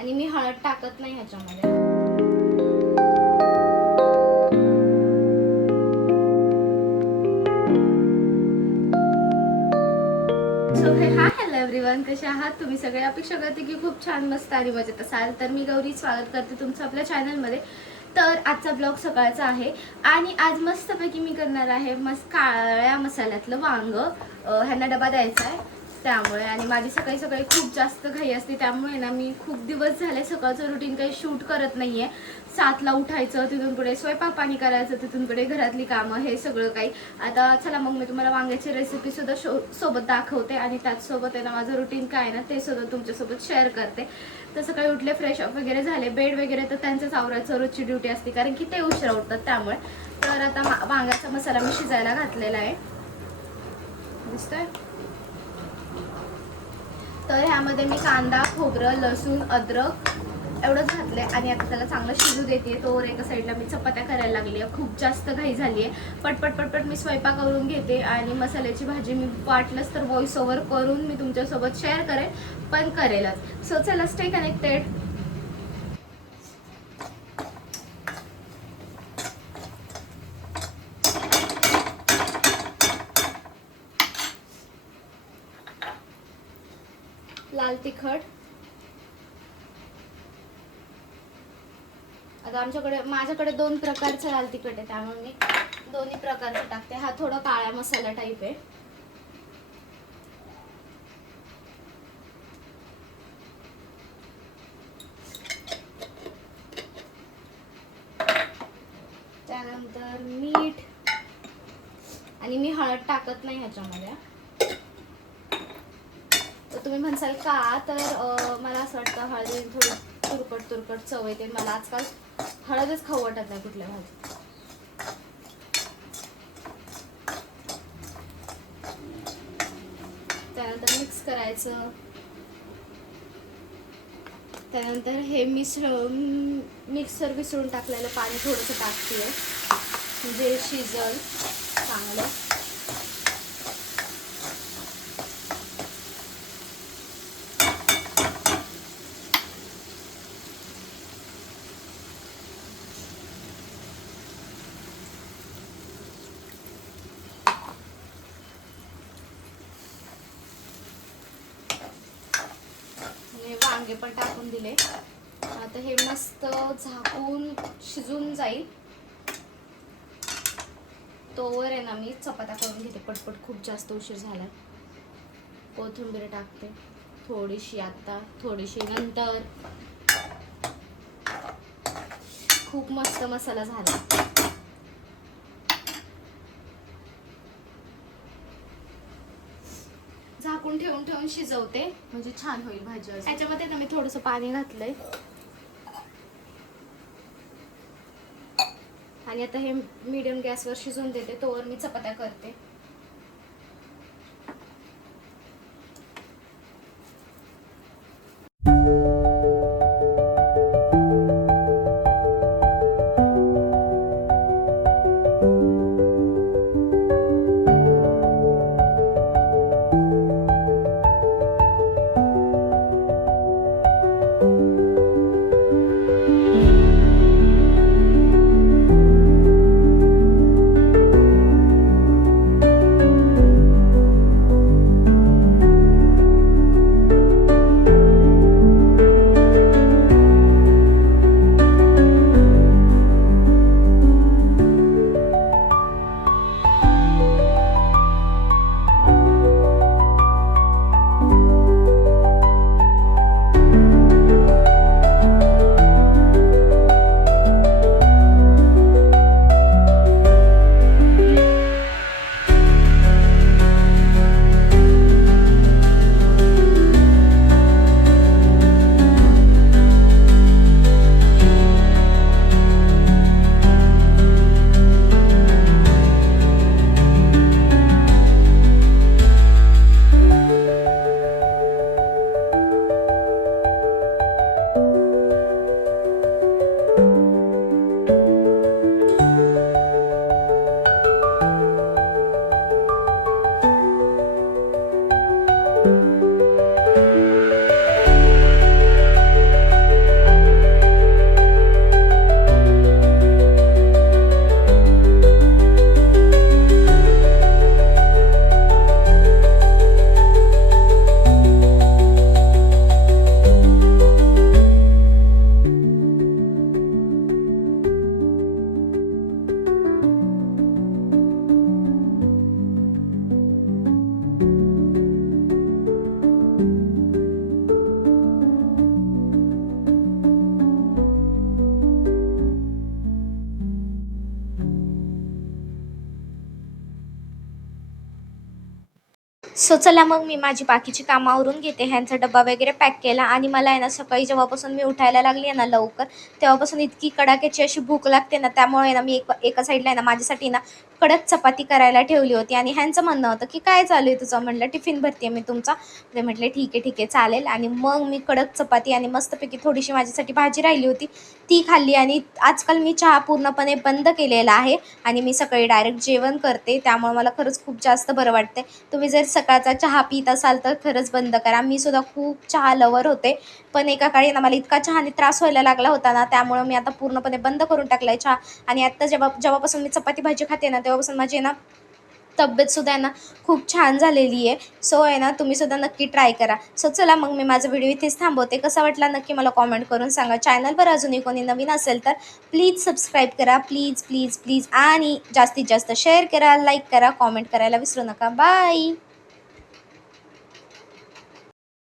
आणि मी हळद टाकत नाही ह्याच्यामध्ये. सो हॅलो एव्हरीवन, कसे आहात तुम्ही सगळे? अपेक्षा करते की खूप छान मस्त आणि मजेत असाल. तर मी गौरी स्वागत करते तुमचं आपल्या चॅनलमध्ये. तर आजचा ब्लॉग सकाळचा आहे आणि आज मस्तपैकी मी करणार आहे काळ्या मसाल्यातलं वांग. ह्यांना डबा द्यायचा आहे त्यामुळे. आणि माझी सकाळी सकाळी खूप जास्त घाई असते त्यामुळे ना मी खूप दिवस झाले सकाळचं रुटीन काही शूट करत नाही आहे. 7ला उठायचं, तिथून पुढे स्वयंपाक पाणी करायचं, तिथून पुढे घरातली कामं, हे सगळं काही. आता चला मग मी तुम्हाला वांग्याची रेसिपीसुद्धा सोबत दाखवते आणि त्याचसोबत आहे ना माझं रुटीन काय आहे ना ते सुद्धा तुमच्यासोबत शेअर करते. तर सकाळी उठले, फ्रेश अप वगैरे झाले, बेड वगैरे तर त्यांच्याच आवरायचं रोजची ड्युटी असते कारण की ते उशिरा उठतात त्यामुळे. तर आता वांग्याचा मसाला मी शिजायला घातलेला आहे, दिसतोय. तर ह्यामध्ये मी कांदा, खोबरं, लसूण, अद्रक एवढंच घातलंय आणि आता त्याला चांगलं शिजू देते. तोवर एका साईडला मी चपात्या करायला लागली आहे. खूप जास्त घाई झाली आहे. पटपट पटपट मी स्वयंपाक करून घेते आणि मसाल्याची भाजी मी वाटलंच तर व्हॉइस ओव्हर करून मी तुमच्यासोबत शेअर करेन, पण करेलच. सो चला, स्टे कनेक्टेड. लाल तिखट, आता माझ्याकडे 2 प्रकारचं लाल तिखट आहे त्यामुळे मी दोन्ही प्रकारचं टाकते. हा थोडा काळा मसाला टाईप आहे. त्यानंतर मीठ, आणि मी हळद टाकत नाही ह्याच्यामध्ये. तर तुम्ही म्हणसाल का, तर मला असं वाटतं हळदी थोडी तुरकट चव येते. मला आजकाल हळदच खाऊ वाटत नाही कुठल्या भाजीत. त्यानंतर मिक्स करायचं. त्यानंतर हे मिक्सर विसरून टाकलेलं पाणी थोडंसं टाकते म्हणजे शिजल चांगलं. वांगे पण टाकून दिले. आता हे मस्त झाकून शिजून जाईल तोवर आहे ना मी चपात्या करून घेते पटपट. खूप जास्त उशीर झालाय. कोथिंबीर टाकते थोडीशी आता, थोडीशी नंतर. खूप मस्त मसाला झाला. झाकून ठेवून शिजवते म्हणजे छान होईल भाजी. ह्याच्यामध्ये ना मी थोडंसं पाणी घातलंय आणि आता हे मीडियम गॅसवर शिजवून देते तोवर मी चपात्या करते. सो चला मग मी माझी बाकीची कामं आवरून घेते. ह्यांचा डब्बा वगैरे पॅक केला आणि मला आहे ना सकाळी जेव्हापासून मी उठायला लागली आहे ना लवकर, तेव्हापासून इतकी कडाक्याची अशी भूक लागते ना, त्यामुळे आहे ना मी एका साईडला आहे ना माझ्यासाठी ना कडक चपाती करायला ठेवली होती आणि ह्यांचं म्हणणं होतं, की "काय चालू आहे तुझं?" म्हटलं, "टिफिन भरते मी तुमचा." ते म्हटले, "ठीक आहे, ठीक आहे, चालेल." आणि मग मी कडक चपाती आणि मस्तपैकी थोडीशी माझ्यासाठी भाजी राहिली होती, ती खाल्ली. आणि आजकाल मी चहा पूर्णपणे बंद केलेला आहे आणि मी सकाळी डायरेक्ट जेवण करते. त्यामुळे मला खरंच खूप जास्त बरं वाटतंय. तुम्ही जर सकाळचा चहा पीत असाल तर खरंच बंद करा. मी सुद्धा खूप चहा लवर होते. पण एका काळी ना मला इतका चहाने त्रास व्हायला लागला होता ना, त्यामुळं मी आता पूर्णपणे बंद करून टाकलाय चहा. आणि आत्ता जेव्हापासून मी चपाती भाजी खाते ना, तेव्हापासून माझी आहे ना तब्येतसुद्धा आहे ना खूप छान झालेली आहे. सो आहे ना तुम्ही सुद्धा नक्की ट्राय करा. सो चला मग मी माझा व्हिडिओ इथेच थांबवते. कसा वाटला नक्की मला कमेंट करून सांगा. चॅनलवर अजूनही कोणी नवीन असेल तर प्लीज सबस्क्राईब करा. प्लीज, प्लीज, प्लीज आणि जास्तीत जास्त शेअर करा, लाईक करा, कमेंट करायला विसरू नका. बाय.